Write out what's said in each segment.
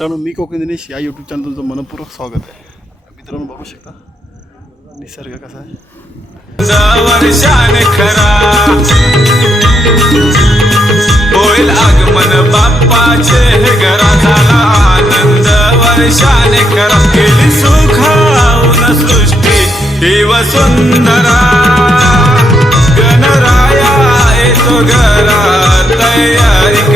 मित्रांनो मी कोकण दिनेश या YouTube channel तुमचं मनपूर्वक स्वागत आहे. मित्रांनो बघू शकता? निसर्ग कसा आहे? आगमन बाप्पाचे घरा झाला आनंद. वर्षाने करा केली सुखावून सृष्टी देव सुंदरा. गणराया येतो घरा तयारी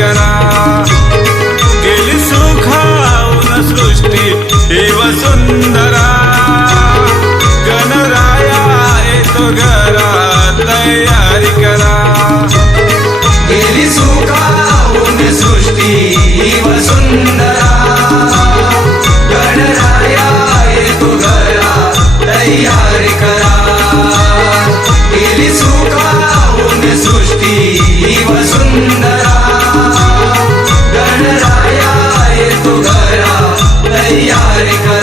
तयारी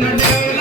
The.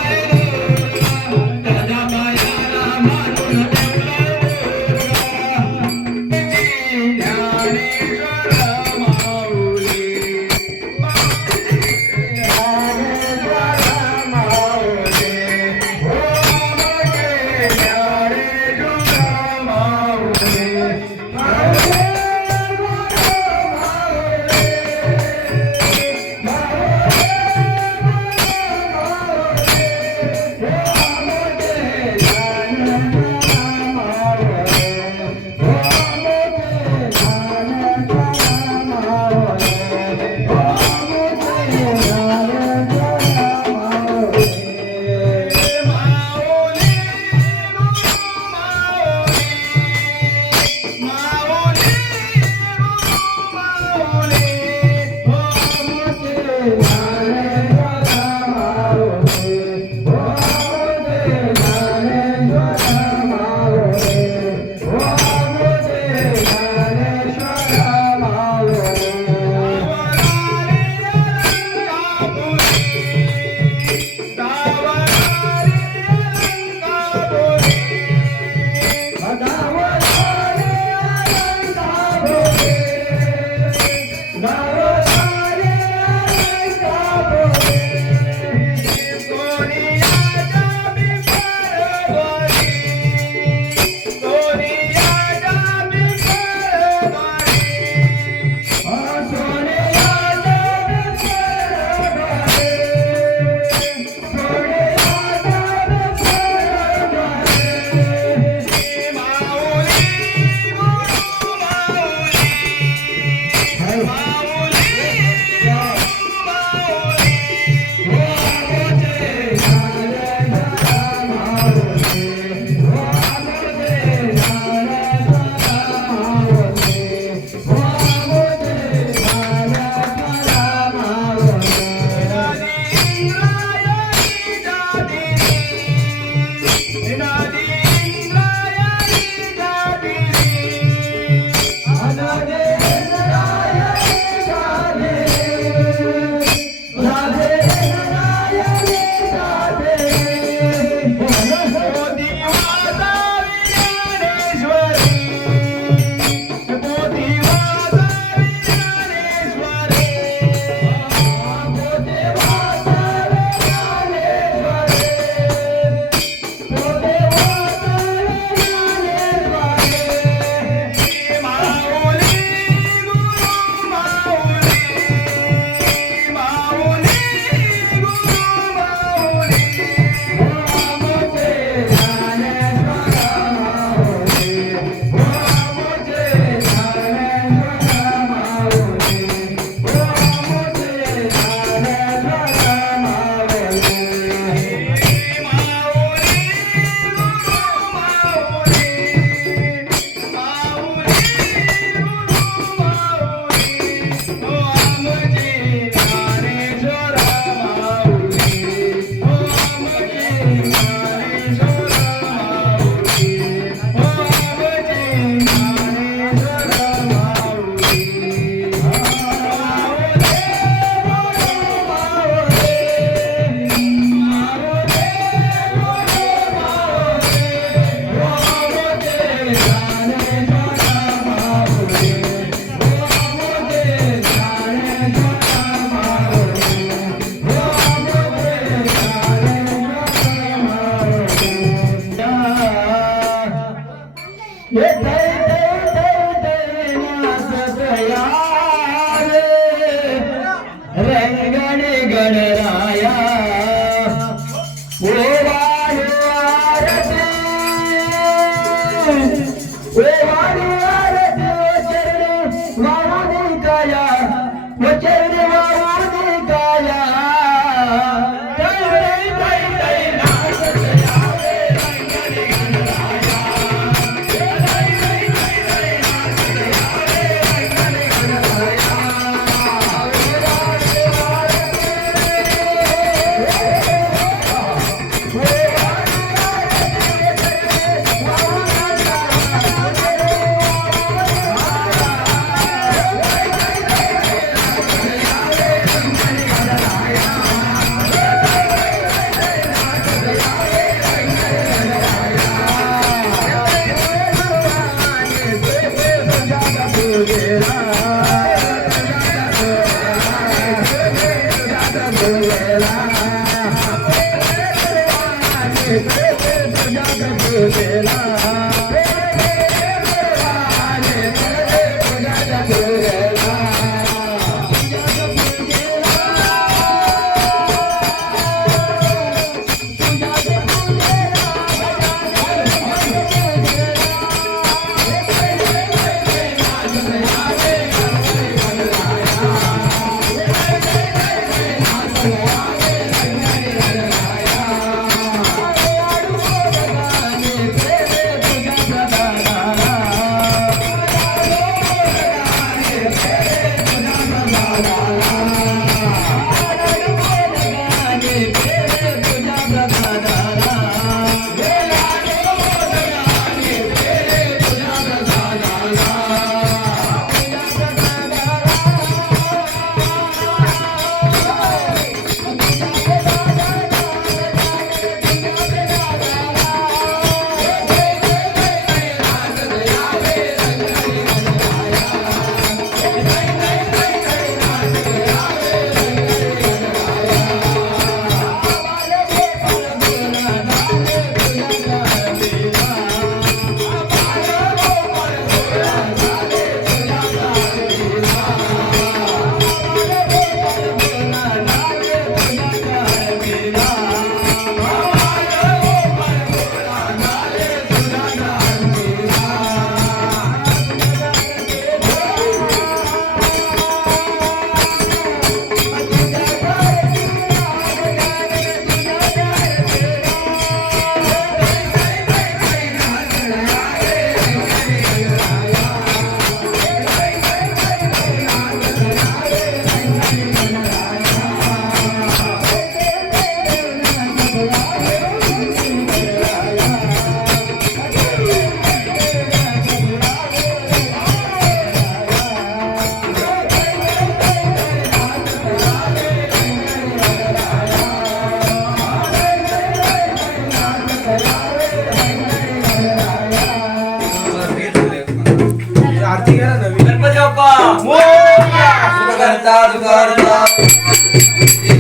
Yeah. guardar. E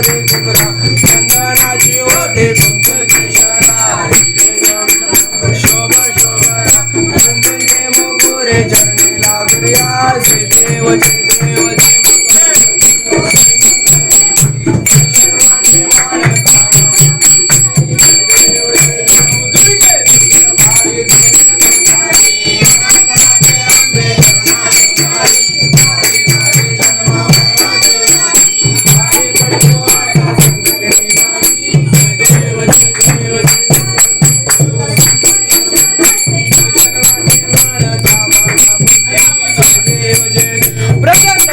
করে